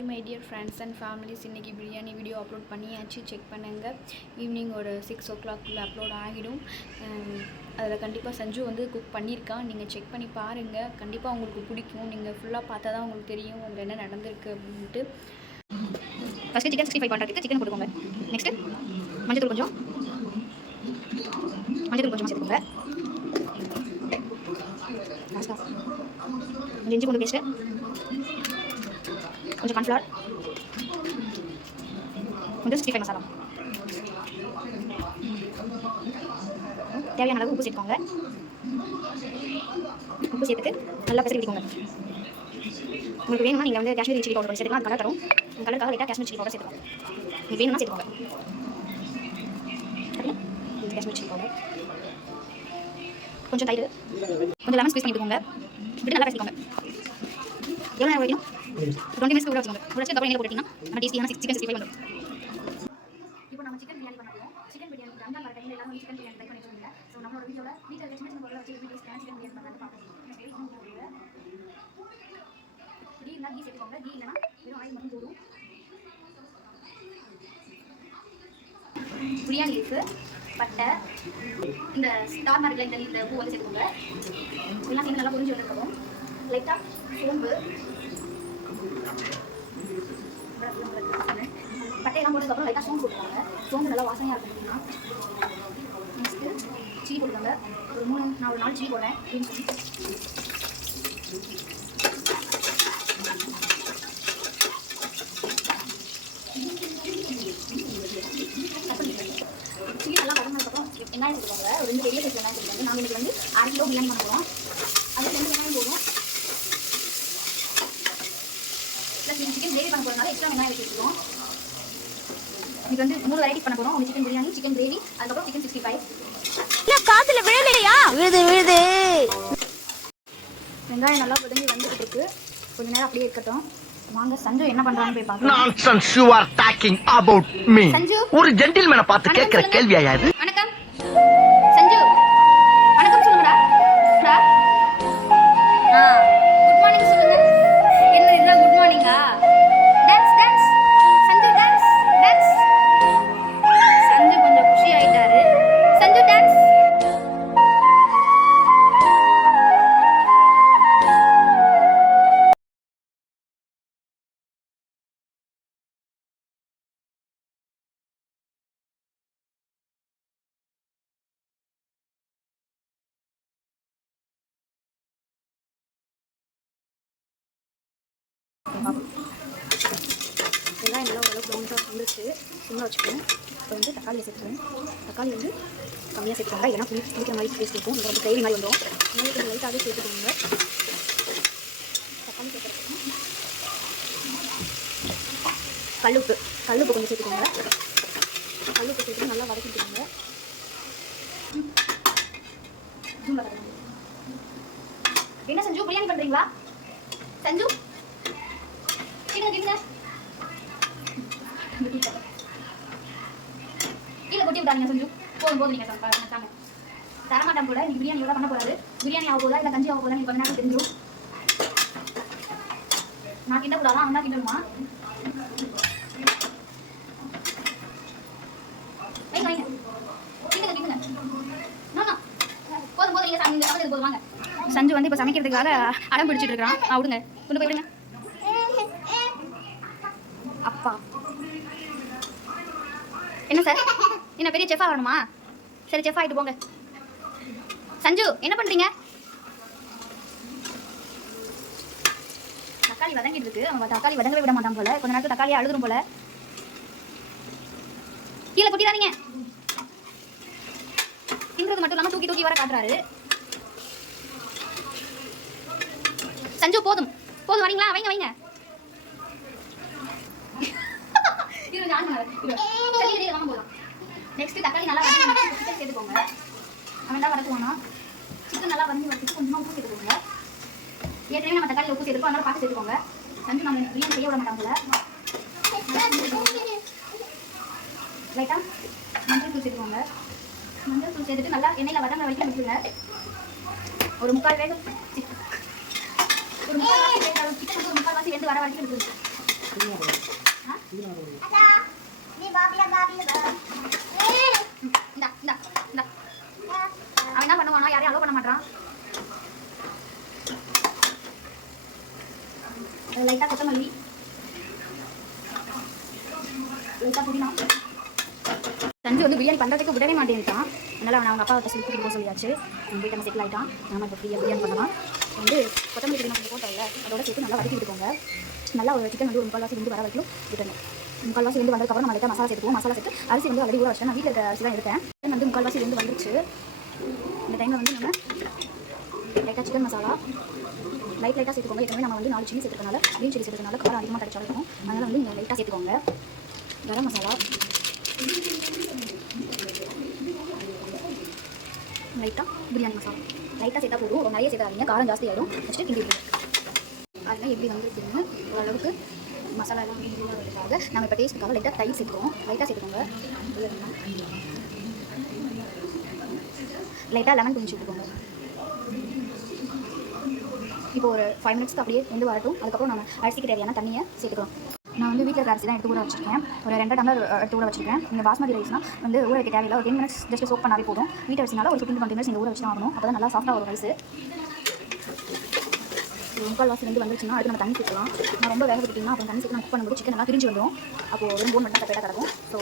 Hi my dear friends and families. இன்றைக்கி biryani video upload பண்ணியாச்சு, check பண்ணுங்கள். ஈவினிங் ஒரு 6 o'clock அப்லோட் ஆகிடும். அதில் கண்டிப்பாக சஞ்சு வந்து குக் பண்ணியிருக்கான். நீங்கள் செக் பண்ணி பாருங்கள், கண்டிப்பாக உங்களுக்கு பிடிக்கும். நீங்கள் ஃபுல்லாக பார்த்தா தான் உங்களுக்கு தெரியும் அதில் என்ன நடந்திருக்கு அப்படின்ட்டு. ஃபஸ்ட்டு சிக்கன் 65 பண்ணுறதுக்கு சிக்கன் போட்டுக்கோங்க. நெக்ஸ்ட்டு மஞ்சள் கொஞ்சம் சேர்த்துக்கோங்க. கொஞ்சம் இஞ்சி பூண்டு பேஸ்ட்டு, கொஞ்சம் கார்ன்ஃப்ளவர், கொஞ்சம் 65 மசாலா, தேவையான அளவு உப்பு சேர்த்துக்கோங்க. உப்பு சேர்த்துட்டு நல்லா பெசரி விட்டுக்கோங்க. உங்களுக்கு வேணும்னா நீங்கள் வந்து காஷ்மீரி சில்லி பவுடர் சேர்த்துக்கலாம், அது கலர் தரும். கலருக்காக லைட்டாக காஷ்மீரி சில்லி பவுடர் சேர்த்துக்கோங்க. உங்களுக்கு வேணும்னா சேர்த்துக்கோங்க. காஷ்மீரி சில்லி பவுடர், கொஞ்சம் தயிர், கொஞ்சம் லெமன் ஸ்க்வீஸ் பண்ணிக்கோங்க. இப்படி நல்லா பேசிக்கோங்க. எவ்வளோ நேரம் வைக்கணும்? 20 minutes கூட வச்சுக்கோங்க. ஒரு வச்சு அப்புறம் போட்டிங்கன்னா நம்ம டேஸ்டியான சிக்கன் 65 வந்துடும். இப்போ நம்ம சிக்கன் பிரியாணி பண்ணுறோம். சிக்கன் பிரியாணி ரம்ஜான் வர டைமில் எல்லாரும் சிக்கன் பிரியாணி ட்ரை பண்ணி வச்சுருங்க. ஸோ நம்மளோட வீடியோவில் வீட்டில் சின்ன சின்ன பொருளை வச்சு எப்படி டேஸ்ட்டான சிக்கன் பிரியாணி பண்ணுறது பார்ப்போம். கீ இருந்தால் கீ சேர்த்துக்கோங்க. கீ இல்லைனா வெறும் ஆயில் மட்டும் போதும். பிரியாணி லீஃபு, பட்டை, இந்த ஸ்டார் மார்க்கில் இந்த பூ வந்து சேர்த்துக்கோங்க. எல்லாம் சேர்ந்து நல்லா பொரிஞ்சு வந்துருக்கோம். லைட்டாக சோம்பு, பட்டையெல்லாம் போட்டதுக்கப்புறம் லைட்டாக சோம்பு போட்டுக்கோங்க. சோம்பு நல்லா வாசனையாக இருக்கும் அப்படின்னா. நெக்ஸ்ட்டு சில்லி போட்டுக்கோங்க. நான் ஒரு 4 சில்லி போடுறேன். சில்லி நல்லா வதங்கினதுக்கப்புறம் வெங்காயம் சேர்த்துக்கோங்க. ஒரு 2 பெரிய சைஸ் வெங்காயம் சேர்த்துக்கோங்க. நாங்கள் இன்றைக்கி வந்து 1/2 கிலோ பிரியாணி பண்ண போகிறோம். அது 2 வெங்காயம் போதும். ப்ளஸ் இது சிக்கன் கிரேவி பண்ண போகிறதுனால எக்ஸ்ட்ரா வெங்காயம் வச்சுருக்கோம். இது வந்து 3 வெரைட்டி பண்ண போகிறோம். சிக்கன் பிரியாணி, சிக்கன் கிரேவி, அதுக்கப்புறம் சிக்கன் 65. காத்துல விழுலையா? விழுது. வெங்காயம் நல்லா வதங்கி வந்துட்டு இருக்கு. கொஞ்ச நேரம் அப்படியே இருக்கட்டும். வாங்க சஞ்சு என்ன பண்றான்னு போய் பார்க்கலாம். Nonsense you are talking about me. Sanju, ஒரு ஜென்டில்மேனை பார்த்து கேக்குற கேள்வியா இது? வணக்கம் சஞ்சு. வணக்கம் சொல்லுங்கடா. குட் மார்னிங் சொல்லுங்க. என்ன இதுதான் குட் மார்னிங்கா? Dance dance Sanju, dance dance. Sanju கொஞ்சம் குஷி ஆயிட்டாரு. சஞ்சு டான்ஸ். வெங்காயம் நல்லா ஓரளவுக்கு ப்ரௌன்ஸாக வந்துருச்சு. சிம்மில் வச்சுக்கணும். இப்போ வந்து தக்காளியை சேர்த்துக்கணும். தக்காளி வந்து கம்மியாக சேர்த்துக்கோங்க, ஏன்னா புளிக்கிற மாதிரி டேஸ்ட் இருக்கும். இது வந்து கிரேவி மாதிரி வந்துடும். இன்னும் கொஞ்சம் லைட்டாகவே சேர்த்துக்கோங்க. தக்காளி சேர்த்துக்கணும். கல்லுப்பு கொஞ்சம் சேர்த்துக்கோங்க. கல்லுப்பு சேர்த்து நல்லா வதக்கிட்டுக்கோங்க. என்ன சஞ்சு பிரியாணி பண்ணுறீங்களா? சஞ்சு கீழே கொட்டி விட்டாங்க சஞ்சு. போதும் நீங்கள் சாங்க தரமாட்டம் போல. இன்னைக்கு பிரியாணி எவ்வளோ பண்ண போறாரு. பிரியாணி ஆக போதா இல்லை கஞ்சி ஆக போதா நீங்கள் கொஞ்ச நேரம் தெரிஞ்சிடும். நான் கிட்ட கூடாதான், அவன் தான் கிட்டணுமா? வைங்க கிட்டுங்க. போதும் நீங்கள் சமைக்கிறது போதும். வாங்க. சஞ்சு வந்து இப்போ சமைக்கிறதுக்காக அடம் பிடிச்சிட்டு இருக்கான். விடுங்க, கொண்டு போய் விடுங்க. அப்பா என்ன சார், என்ன பெரிய செஃப் ஆகணுமா? சரி செஃப் ஆகிட்டு போங்க. சஞ்சு என்ன பண்ணுறீங்க? தக்காளி வதங்கிட்டு இருக்கு. அவன் தக்காளி வதங்கவே விட மாட்டான் போல. கொஞ்ச நேரத்துக்கு தக்காளியை அழுதுரும் போல. கீழே கொட்டிடாதீங்க. தின்றது மட்டும் இல்லாமல் தூக்கி வர காட்டுறாரு. சஞ்சு போதும் வரீங்களா? வைங்க. நெக்ஸ்ட் தக்காளி நல்லா வதங்கி சிக்கன் சேர்த்துக்கோங்க. அவன் தான் வதக்குவானா. சிக்கன் நல்லா வதங்கி வச்சுட்டு கொஞ்சமாக உப்பு சேர்த்துக்கோங்க. ஏற்கனவே நம்ம தக்காளி உப்பு சேர்த்துக்கோ, அதனால பார்த்து சேர்த்துக்கோங்க. சஞ்சு நம்ம பிரியாணி செய்ய விட மாட்டாங்க போல. லைட்டாக மஞ்சள் தூள் சேர்த்துக்கோங்க. மஞ்சள் தூள் சேர்த்துட்டு நல்லா எண்ணெயில் வதங்க வரைக்கும் விட்டுருங்க. ஒரு 3/4 வேகம் சிக்கன் வந்து 3/4 வெந்து வர வரைக்கும் விட்டுருங்க. அவன் என்ன பண்ணுவானா, யாரையும் அலோவ் பண்ண மாட்டான். லைட்டாக கொத்தமல்லி, லைட்டாக புதினா. சஞ்சு வந்து பிரியாணி பண்ணுறதுக்கு விடவே மாட்டேன்ட்டான். அதனால் அவன் அவங்க அப்பாவை சொல்லி கூட்டிட்டு போக சொல்லியாச்சு. அவன் போய்ட்டு நம்ம செட்டில் ஆகிட்டான். நம்ம இப்போ ஃப்ரீயாக பிரியாணி பண்ணலாம். வந்து கொத்தமல்லி புதினா கொஞ்சம் போட்டோம்ல, அதோட சேர்த்து நல்லா வதக்கி விட்டுக்கோங்க. நல்லா ஒரு சிக்கன் வந்து ஒரு 3/4 வெந்து வர வரைக்கும் விட்டுருங்க. 3/4 வெந்து வந்ததுக்கப்புறம் நம்ம லைட்டாக மசாலா சேர்த்துக்குவோம். மசாலா சேர்த்து அரிசி வந்து ஆல்ரெடி ஊற வச்சுட்டேன். நான் வீட்டில் இருக்க அரிசி தான் எடுத்தேன். சிக்கன் வந்து 3/4 வெந்து வந்துருச்சு. இந்த டைமில் வந்து நம்ம லைட்டாக சிக்கன் மசாலா லைட்டாக சேர்த்துக்கோங்க. ஏற்கனவே நம்ம வந்து 4 சில்லி சேர்த்துக்கனால க்ரீன் சில்லி சேர்த்துக்கனால காரம் அதிகமாக கிடைச்சாலும் அதனால் வந்து நீங்கள் லைட்டாக சேர்த்துக்கோங்க. கரம் மசாலா லைட்டாக, பிரியாணி மசாலா லைட்டாக சேர்த்தா போதும். ஒரு நிறைய சேர்த்தாதீங்க, காரம் ஜாஸ்தி ஆகிடும். ஃபஸ்ட்டு கிண்டி விடுங்க. அதெல்லாம் எப்படி வந்துருக்குன்னு ஓரளவுக்கு மசாலா எல்லாம் மீடியமாக நம்ம இப்போ டேஸ்ட்டுக்காக லைட்டாக தயிர் சேர்த்துக்கோம். லைட்டாக சேர்த்துக்கோங்க. லைட்டாக லெமன் கொஞ்சம் சேர்த்துக்கோங்க. இப்போ ஒரு 5 மினிட்ஸ்க்கு அப்படியே வந்து வரட்டும். அதுக்கப்புறம் நம்ம அரிசிக்கு தேவையான தண்ணியை சேர்த்துக்கலாம். நான் வந்து வீட்டில் அரிசி தான் எடுத்து ஊற வச்சிருக்கேன். ஒரு 2 டம்ளர் எடுத்து ஊற வச்சிருக்கேன். நீங்கள் பாஸ்மதி ரைஸ்னால் வந்து ஊற வைக்க தேவையில்லை. ஒரு 10 மினிட்ஸ் ஜஸ்ட் சோக் பண்ணாலே போதும். வீட்டு அரிசினால ஒரு 15-20 மினிட்ஸ் நீங்கள் ஊற வச்சு தான் ஆகணும். அப்போ தான் நல்லா சாஃப்டாக ஒரு ரைஸ். 3/4 வெந்து வந்துருச்சுன்னா அதுக்கு நம்ம தண்ணி சேர்க்கலாம். நான் ரொம்ப வேக விட்டுட்டிங்கன்னா அப்புறம் தண்ணி சேர்த்து குக் பண்ணும்போது சிக்கன் நல்லா பிரிஞ்சு வந்துடும். அப்போது ஒரு 3 மட்டும் செப்பரேட்டாக கிடக்கும். ஸோ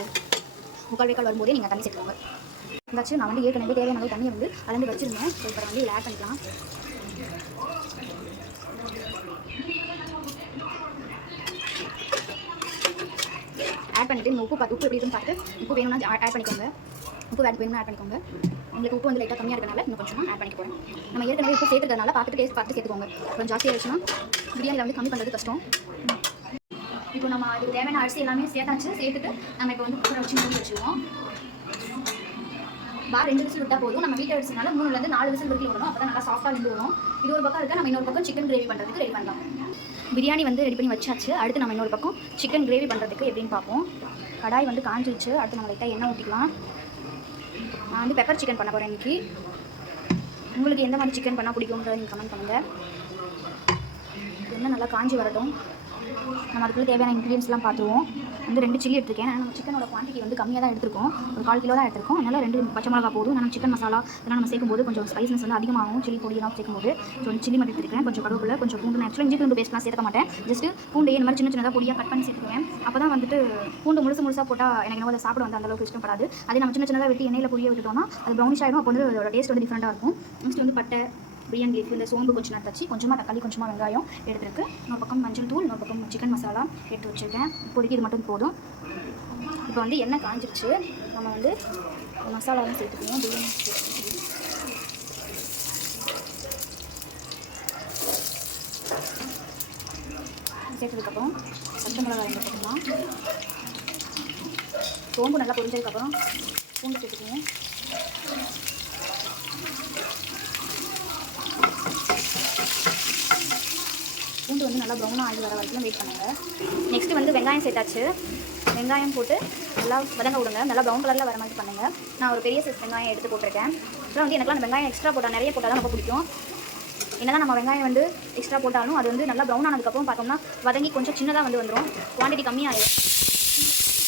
3/4 வேக்கால் வரும்போதே நீங்கள் தண்ணி சேர்த்துக்கோங்க. வச்சு நான் வந்து ஏற்கனவே தேவையான அளவு தண்ணியை வந்து கலந்து வச்சுருந்தேன். ஸோ இப்போ வந்து இதில் ஆட் பண்ணிக்கலாம். ஆட் பண்ணிவிட்டு உப்பு எப்படி இருக்குன்னு பார்த்து உப்பு வேணும்னா ஆட் பண்ணிக்கோங்க. உப்பு வேணும்னா ஆட் பண்ணிக்கோங்க. உங்களுக்கு உப்பு வந்து லைட்டாக கம்மியாக இருக்கனால இன்னும் கொஞ்சமாக ஆட் பண்ணிக்க போகிறேன். நம்ம ஏற்கனவே உப்பு சேர்த்துக்கிறதுனால பார்த்துட்டு டேஸ்ட் பார்த்து சேர்த்துக்கோங்க. கொஞ்சம் ஜாஸ்தியாக ஆயிடுச்சுன்னா பிரியாணியில் வந்து கம்மி பண்ணுறது கஷ்டம். இப்போ நம்ம அதுக்கு தேவையான அரிசி எல்லாமே சேர்த்துட்டு நம்ம இப்போ வந்து குக்கரை வச்சு மூடி வச்சுருவோம். 2 விசில் விட்டால் போதும். நம்ம வீட்டை அரிசினால 3லேருந்து 4 விசில் வரைக்கும் விடணும். அப்போ தான் நல்லா சாஃப்டாக வெந்து வரும். இது ஒரு பக்கம் இருக்கா, நம்ம இன்னொரு பக்கம் சிக்கன் கிரேவி பண்ணுறதுக்கு ரெடி பண்ணலாம். பிரியாணி வந்து ரெடி பண்ணி வச்சாச்சு. அடுத்து நம்ம இன்னொரு பக்கம் சிக்கன் கிரேவி பண்ணுறதுக்கு எப்படின்னு பார்ப்போம். கடாய் வந்து காஞ்சிடுச்சு. அடுத்து நம்ம லைட்டாக எண்ணெய் ஊற்றிக்கலாம். நான் வந்து பெப்பர் சிக்கன் பண்ண போகிறேன் இன்றைக்கி. உங்களுக்கு எந்த மாதிரி சிக்கன் பண்ணால் பிடிக்கும்ன்றதை நீங்கள் கமெண்ட் பண்ணுங்கள். எண்ணெய் நல்லா காஞ்சி வரட்டும். நம்ம அதுக்குள்ளே தேவையான இன்க்ரீடியன்ஸ்லாம் பார்த்துருவோம். வந்து 2 சில்லி எடுத்துருக்கேன். நம்ம சிக்கனோட குவான்டிட்டி வந்து கம்மியாக தான் எடுத்துருக்கோம். ஒரு 1/4 கிலோ தான் எடுத்துருக்கோம். அதனால் 2 பச்சை மிளகா போதும். நம்ம சிக்கன் மசாலா இதெல்லாம் நம்ம சேர்க்கும்போது கொஞ்சம் ஸ்பைஸ்னஸ் வந்து அதிகமாகும். சில்லி பொடியெல்லாம் சேர்க்கும்போது கொஞ்சம் சில்லி மட்டும் எடுத்துருக்கேன். கொஞ்சம் கருவேப்பிலை, கொஞ்சம் பூண்டு. நான் ஆக்சுவலாக இஞ்சி பூண்டு பேஸ்ட்லாம் சேர்க்க மாட்டேன். ஜஸ்ட்டு பூண்டு இந்த மாதிரி சின்னதாக பொடியாக கட் பண்ணி சேர்த்துக்குவேன். அப்போ தான் வந்துட்டு பூண்டு முழுசாக போட்டால் எனக்கு என்ன சாப்பிட வந்து அந்தளவுக்கு இஷ்டப்படாது. அதே நம்ம சின்னதாக வெட்டி எண்ணெயில் பொரிய விட்டுட்டோம்னா அது ப்ரௌனிஷ் ஆகிடும். அப்போ வந்து அதோட டேஸ்ட் வந்து டிஃப்ரெண்ட்டாக இருக்கும். நெக்ஸ்ட் வந்து பட்டை, பிரியாணி லீஃப், இந்த சோம்பு கொஞ்சம் நான் தச்சு, கொஞ்சமாக தக்காளி, கொஞ்சமாக வெங்காயம் எடுத்துருக்கு. இன்னொரு பக்கம் மஞ்சள் தூள், இன்னொரு பக்கம் சிக்கன் மசாலா எடுத்து வச்சுருக்கேன். இப்போதைக்கு இது மட்டும் போதும். இப்போ வந்து எண்ணெய் காஞ்சிருச்சு. நம்ம வந்து மசாலாவும் சேர்த்துக்குவோம். பிரியாணி சேர்த்ததுக்கப்புறம் பச்சை மிளகாய் போட்டுக்கலாம். சோம்பு நல்லா பொரிஞ்சதுக்கப்புறம் பூண்டு சேர்த்துக்குவோம். பூண்டு வந்து நல்லா ப்ரௌனாக ஆகி வர வரைக்கும் வெயிட் பண்ணுங்கள். நெக்ஸ்ட்டு வந்து வெங்காயம் சேர்த்தாச்சு. வெங்காயம் போட்டு நல்லா வதங்க விடுங்க. நல்லா ப்ரௌன் கலரில் வர மாதிரி பண்ணுங்கள். நான் ஒரு பெரிய சைஸ் வெங்காயம் எடுத்து போட்டிருக்கேன். அப்புறம் வந்து எனக்குலாம் அந்த வெங்காயம் எக்ஸ்ட்ரா போட்டால் நிறைய போட்டால் தான் ரொம்ப பிடிக்கும். என்னதான் நம்ம வெங்காயம் வந்து எக்ஸ்ட்ரா போட்டாலும் அது வந்து நல்லா ப்ரௌன் ஆனதுக்கப்புறம் பார்த்தோம்னா வதங்கி கொஞ்சம் சின்னதாக வந்து வந்துடும். குவான்டிட்டி கம்மியாகிடும்.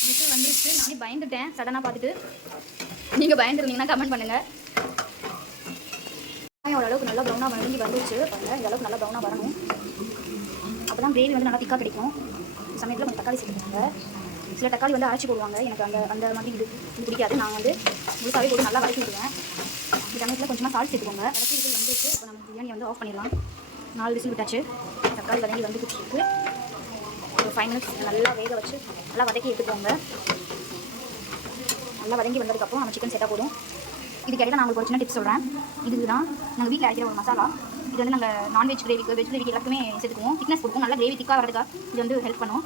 விசில் வந்துருச்சு. நானே பயந்துட்டேன் சடனாக பார்த்துட்டு. நீங்கள் பயந்துருந்தீங்கன்னா கமெண்ட் பண்ணுங்கள். வெங்காயம் ஓரளவுக்கு நல்லா ப்ரௌனாக வதங்கி வந்துருச்சு. பாருங்கள், இந்த அளவுக்கு நல்லா ப்ரௌனாக வரணும். அப்போ தான் கிரேவி வந்து நல்லா திக்காக கிடைக்கும். இந்த சமயத்தில் கொஞ்சம் தக்காளி சேர்த்துக்கோங்க. சில தக்காளி வந்து அரைச்சி போடுவாங்க. எனக்கு அந்த மாதிரி இது பிடிக்காது. நான் வந்து முழுசாகவே போட்டு நல்லா வதக்கி விடுவேன். இந்த சமயத்தில் கொஞ்சமாக சால்ட் சேர்த்துக்கோங்க. கடைசி விசில் வந்துட்டு இப்போ நம்ம பிரியாணி வந்து ஆஃப் பண்ணிடலாம். 4 விசில் விட்டாச்சு. தக்காளி வதங்கி வந்து கொடுத்துருக்கு. ஒரு 5 மினிட்ஸ் நல்லா வேக வச்சு நல்லா வதக்கி எடுத்துக்கோங்க. நல்லா வதங்கி வந்ததுக்கப்புறம் நம்ம சிக்கன் சேர்த்தா போதும். இதுக்கு இடையில நான் உங்களுக்கு ஒரு சின்ன டிப்ஸ் சொல்கிறேன். இதுதான் நாங்கள் வீட்டில் அரைக்கிற ஒரு மசாலா. இது வந்து நாங்கள் நான்வெஜ் கிரேவிக்கு, வெஜ் கிரேவிக்கு எல்லாத்துக்குமே சேர்த்துக்குவோம். திக்னஸ் கொடுக்கும். நல்லா கிரேவி திக்காக வரதுக்காக இது வந்து ஹெல்ப் பண்ணும்.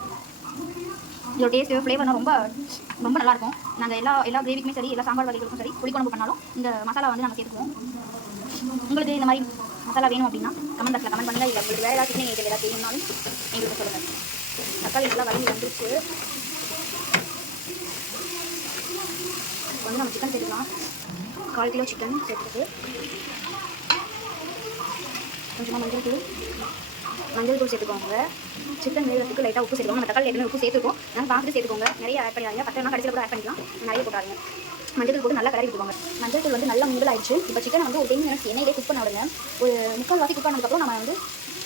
இதோட டேஸ்ட்டு ஃப்ளேவர்லாம் ரொம்ப ரொம்ப நல்லாயிருக்கும். நாங்கள் எல்லா கிரேவிக்குமே சரி, எல்லா சாம்பார் வகைகளுக்கும் சரி, புளிக்குழம்பு பண்ணாலும் இந்த மசாலா வந்து நாங்கள் சேர்த்துக்குவோம். உங்களுக்கு இந்த மாதிரி மசாலா வேணும் அப்படின்னா கமெண்ட் பாக்ஸில் கமெண்ட் பண்ணுங்கள். இல்லை உங்களுக்கு வேறு ஏதாவது நீங்கள் ஏதாவது வேணும்னாலும் எங்களுக்கு சொல்லுங்கள். தக்காளி நல்லா வதங்கி வந்துருச்சு. வந்து நம்ம சிக்கன் சேர்த்துக்கலாம். 1/4 கிலோ சிக்கன் சேர்த்துட்டு கொஞ்சமாக மஞ்சள் தூள் சேர்த்துக்கோங்க. சிக்கன் வேகிறதுக்கு லைட்டாக உப்பு சேர்த்துக்கோங்க. நம்ம தக்காளி ஏற்கனவே உப்பு சேர்த்துருக்கோம், நான் பார்த்துட்டு சேர்த்துக்கோங்க. நிறைய ஆட் பண்ணிடாதீங்க, பத்தனா கடைசியில் கூட ஆட் பண்ணிக்கலாம், நிறைய போட்டாருங்க. மஞ்சள் போட்டு நல்லா கலரி விட்டுக்கோங்க. மஞ்சள் தூள் வந்து நல்லா மிங்கிள் ஆயிடுச்சு. இப்போ சிக்கனை வந்து ஒரு 10 மினிட்ஸ் எண்ணெயிலே குக் பண்ண விடுங்க. ஒரு 3/4 வாட்டி குக் பண்ணதுக்கப்புறம் நம்ம வந்து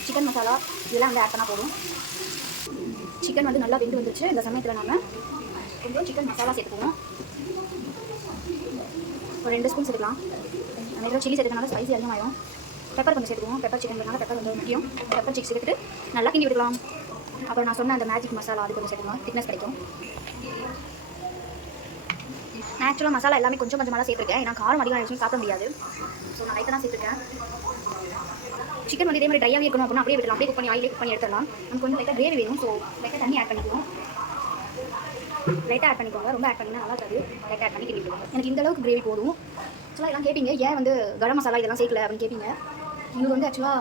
சிக்கன் மசாலா இதெல்லாம் வந்து ஆட் பண்ணால் போதும். சிக்கன் வந்து நல்லா வெந்து வந்துருச்சு. இந்த சமயத்தில் நம்ம கொஞ்சம் சிக்கன் மசாலா சேர்த்துக்குவோம். ஒரு 2 ஸ்பூன் சேர்த்துக்கலாம். நிறைய சில்லி சேர்த்துக்கனால ஸ்பைசி அதிகமாகும். பெப்பர் கொஞ்சம் சேர்த்துக்குவோம். பெப்பர் சிக்கன் பெப்பர் கொஞ்சம் முக்கியம். பெப்பர் சிக்ஸ் சேர்த்துட்டு நல்லா கிண்டி விட்டுக்கலாம். அப்புறம் நான் சொன்ன அந்த மேஜிக் மசாலா அது கொஞ்சம் சேர்த்துக்கலாம், திக்னஸ் கிடைக்கும். ஆக்சுவலாக மசாலா எல்லாமே கொஞ்சம் கொஞ்சமாக தான் சேர்த்துருக்கேன், ஏன்னா காரம் அதிகம் ஆயிடுச்சுன்னு சாப்பிட முடியாது. ஸோ நான் லைட்டாக தான் சேர்த்துருக்கேன். சிக்கன் வந்து இதே மாதிரி ட்ரையாகவே இருக்கணும் அப்படின்னா அப்படியே விடலாம், அப்படியே குக் பண்ணி ஆயிலே குக் பண்ணி எடுத்துடலாம். நமக்கு கொஞ்சம் லைட்டாக கிரேவி வேணும், ஸோ லைட்டாக தண்ணி ஆட் பண்ணிக்குவோம். லைட்டாக ஆட் பண்ணிக்கோங்க, ரொம்ப ஆட் பண்ணிங்கன்னா நல்லா இருக்காது. லைட்டாக ஆட் பண்ணி கிண்டி விட்டுருவோம். எனக்கு இந்த அளவுக்கு கிரேவி போதும். ஆக்சுவலாக எல்லாம் கேட்பீங்க ஏன் வந்து கரம் மசாலா இதெல்லாம் சேர்க்கல அப்படின்னு கேட்பீங்க. எங்களுக்கு வந்து ஆக்சுவலாக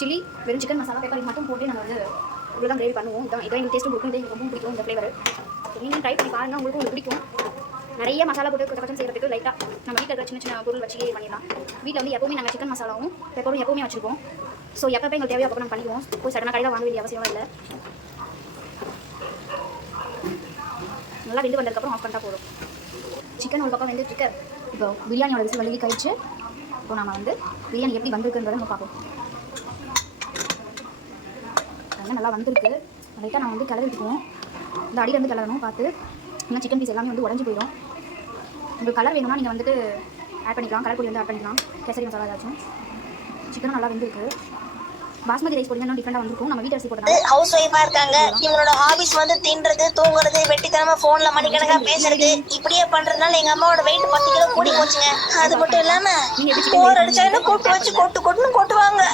சில்லி வெறும் சிக்கன் மசாலா பெப்பர் இது மட்டும் போட்டு நாங்கள் வந்து இவ்வளோ தான் கிரேவி பண்ணுவோம். இதான் எங்களுக்கு டேஸ்ட்டும் கொடுக்கும், இது எனக்கு ரொம்ப பிடிக்கும் இந்த ஃப்ளேவர். நீங்களும் ட்ரை பண்ணி பாருங்கள், உங்களுக்கும் உங்களுக்கு பிடிக்கும். நிறைய மசாலா போட்டு கொஞ்சம் செய்கிறதுக்கு லைட்டாக நம்ம வீட்டில் இருக்கிற சின்ன சின்ன பொருள் வச்சு பண்ணிடலாம். வீட்டில் வந்து எப்போவுமே நாங்கள் சிக்கன் மசாலாவும் பெப்பரும் எப்போவுமே வச்சுருக்கோம். ஸோ எப்போ எங்களுக்கு தேவையோ அப்போ நம்ம பண்ணிக்குவோம். போய் சடனாக கடையில் வாங்க வேண்டிய அவசியம் இல்லை. நல்லா வெந்து வந்ததுக்கப்புறம் ஆஃப் பண்ணிட்டா போதும். சிக்கன் ஒரு பக்கம் வந்து சிக்கன் இப்போ பிரியாணியோட விசில் வந்து லீக் ஆயிடுச்சு. இப்போ நம்ம வந்து பிரியாணி எப்படி வந்திருக்குன்றதை நம்ம பார்ப்போம். நல்லா வந்திருக்கு. லைட்டாக நான் வந்து கிளறி விட்டுக்குவோம். இந்த அடியில் வந்து கிளறணும் பார்த்து, இன்னும் சிக்கன் பீஸ் எல்லாமே வந்து உடஞ்சி போயிடும். உங்களுக்கு கலர் வேணும்னா நீங்கள் வந்துட்டு ஆட் பண்ணிக்கலாம், கலர் பொடி வந்து ஆட் பண்ணிக்கலாம், கேசரி மசாலா ஏதாச்சும். சிக்கனும் நல்லா வெந்திருக்கு. பாஸ்மதி ரைஸ் பொடி இன்னும் டிஃப்ரெண்டாக வந்திருக்கும். நம்ம வீட்டு அரிசி போட்டோம். ஹவுஸ் ஒய்ஃபா இருக்காங்க, இவங்களோட ஹாபிஸ் வந்து தின்றது, தூங்குறது, வெட்டித்தனமா போன்ல மணிக்கணக்கா பேசுறது, இப்படியே பண்றதுனால எங்க அம்மாவோட வெயிட் 10 கிலோ கூடி போச்சுங்க. அது மட்டும் இல்லாம போர் அடிச்சா இன்னும் கொட்டு வச்சு கொட்டுன்னு கொட்டுவாங்க.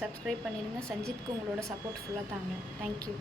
சப்ஸ்கிரைப் பண்ணிடுங்க. சஞ்சித்க்கு உங்களோட சப்போர்ட் ஃபுல்லாக தாங்க. தேங்க்யூ.